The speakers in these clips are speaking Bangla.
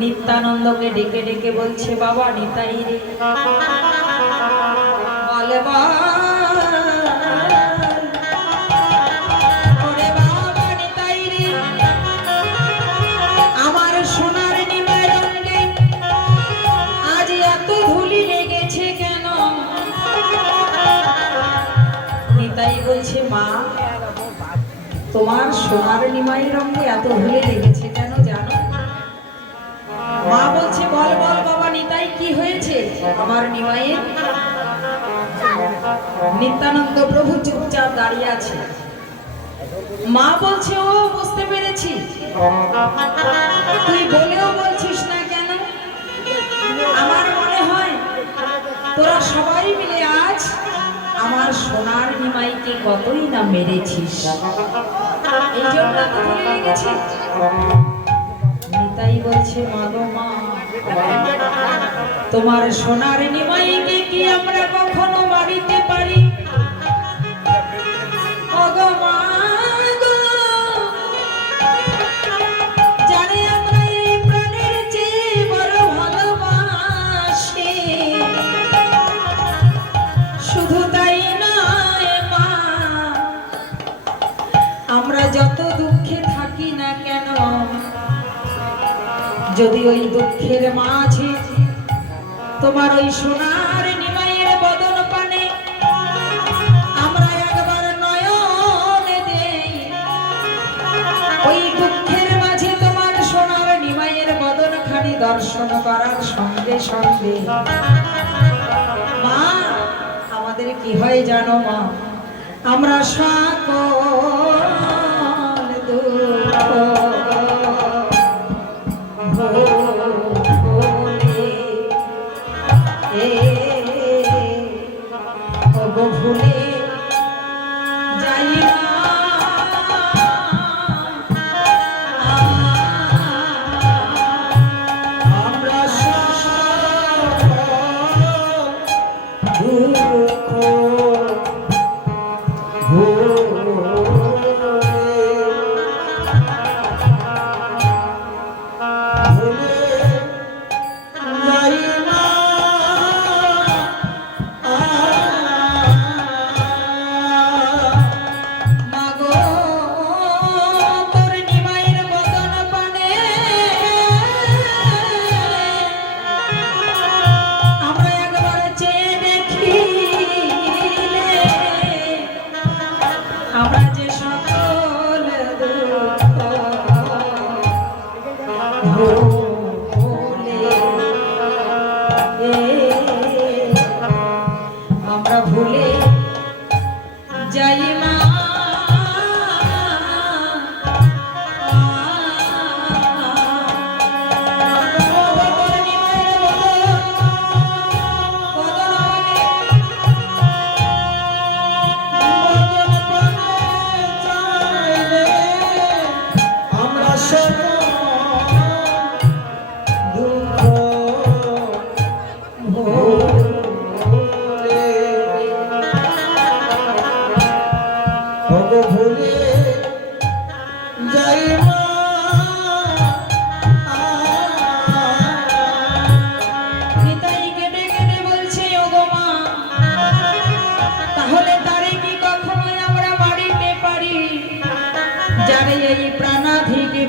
নিত্যানন্দকে ডেকে ডেকে বলছে, বাবা, নিতাই রে। বলছে, মা, তোমার সোনার নিমাই রঙে এত ধুলি লেগেছে কেন বাবা কি হয়েছে? আমার নিমাইয়ের নিত্যানন্দ প্রভু চুপচাপ দাঁড়িয়ে আছে। মা বলছে, ও, বুঝতে পেরেছি। তুই বলেও বলছিস না কেন? আমার মনে হয় তোরা সবাই মিলে আজ আমার সোনার নিমাইকে কতই না মেরেছিস। এই জন্য নিতাই বলছে মা গো মা তোমার সোনার নিমাইকে কি আমরা কখনো মারিতে পারি? যদি ওই দুঃখের মাঝে তোমার ওই সোনার নিমাইয়ের বদন পানে, আমরা একবার নয়নে দেই। ওই দুঃখের মাঝে তোমার সোনার নিমাইয়ের বদন খানি দর্শন করার সঙ্গে সঙ্গে। মা, আমাদের কি হয় জানো মা? আমরা সকল ভুলে ভুলে।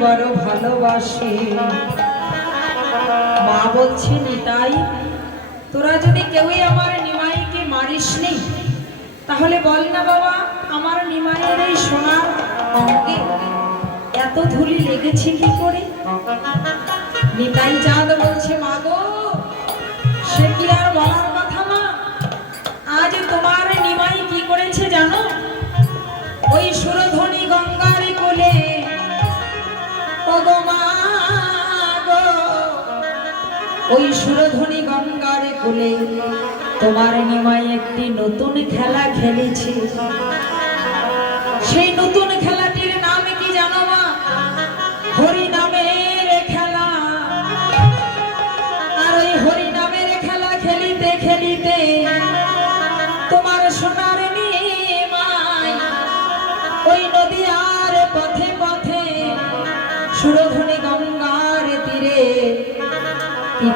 বড় ভালোবাসি। মা বলছে, নিতাই, তোরা যদি কেউই আমার নিমাইকে মারিস নি, তাহলে বল না বাবা, আমার নিমাইয়ের এই সোনার অঙ্গে এত ধুলি লেগেছে কি করে? নিতাই চাঁদ ওই সুরধ্বনি গঙ্গার কোলে। তোমার নিমাই একটি নতুন খেলা খেলেছে।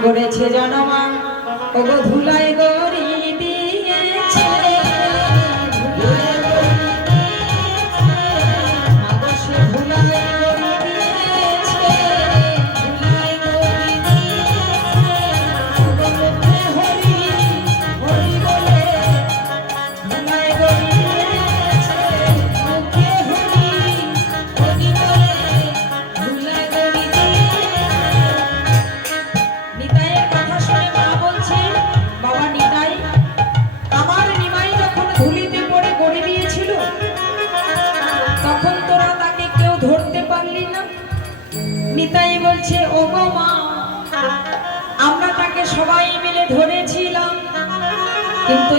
করেছে জনমান ওগো ধুলায় তখন তোরা তাকে কেউ ধরতে পারলি না। নিতাই বলছে ও মা, আমরা তাকে সবাই মিলে ধরেছিলাম। কিন্তু